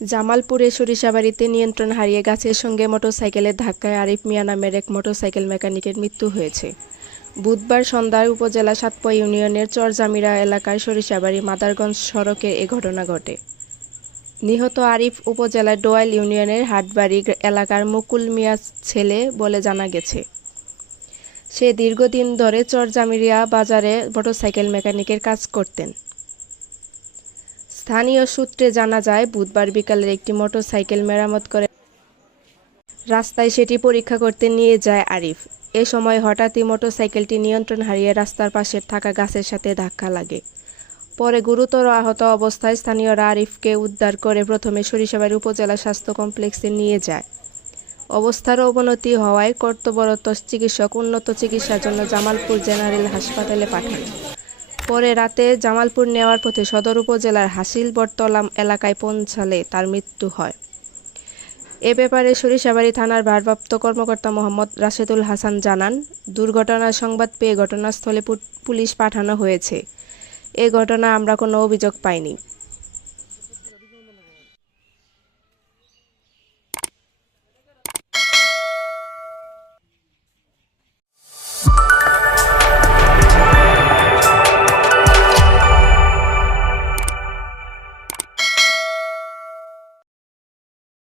জামালপুরে সরিষাবাড়ীতে নিয়ন্ত্রণ হারিয়ে গাছের সঙ্গে মোটরসাইকেলের ধাক্কায় আরিফ মিয়া নামের এক মোটরসাইকেল মেকানিকের মৃত্যু হয়েছে। বুধবার সন্ধ্যায় উপজেলা সাতপা ইউনিয়নের চরজামিরা এলাকার সরিষাবাড়ী মাদারগঞ্জ সড়কে এ ঘটনা ঘটে। নিহত আরিফ উপজেলার ডোয়াইল ইউনিয়নের হাটবাড়ি এলাকার মুকুল মিয়ার ছেলে বলে জানা গেছে। সে দীর্ঘদিন ধরে চরজামিরা বাজারে মোটরসাইকেল মেকানিকের কাজ করতেন। স্থানীয় সূত্রে জানা যায়, বুধবার বিকালের একটি মোটরসাইকেল মেরামত করে রাস্তায় সেটি পরীক্ষা করতে নিয়ে যায় আরিফ। এ সময় হঠাৎই মোটরসাইকেলটি নিয়ন্ত্রণ হারিয়ে রাস্তার পাশে থাকা গাছের সাথে ধাক্কা লাগে। পরে গুরুতর আহত অবস্থায় স্থানীয়রা আরিফকে উদ্ধার করে প্রথমে সরিষাবাড়ী উপজেলা স্বাস্থ্য কমপ্লেক্সে নিয়ে যায়। অবস্থার অবনতি হওয়ায় কর্তব্যরত চিকিৎসক উন্নত চিকিৎসার জন্য জামালপুর জেনারেল হাসপাতালে পাঠান। পরে রাতে জামালপুর নেওয়ার পথে সদর উপজেলার হাসিলবটতলা এলাকায় পৌঁছালে তার মৃত্যু হয়। এ ব্যাপারে সরিষাবাড়ী থানার ভারপ্রাপ্ত কর্মকর্তা মোহাম্মদ রাশেদুল হাসান জানান, দুর্ঘটনার সংবাদ পেয়ে ঘটনাস্থলে পুলিশ পাঠানো হয়েছে। এ ঘটনায় আমরা কোনো অভিযোগ পাইনি।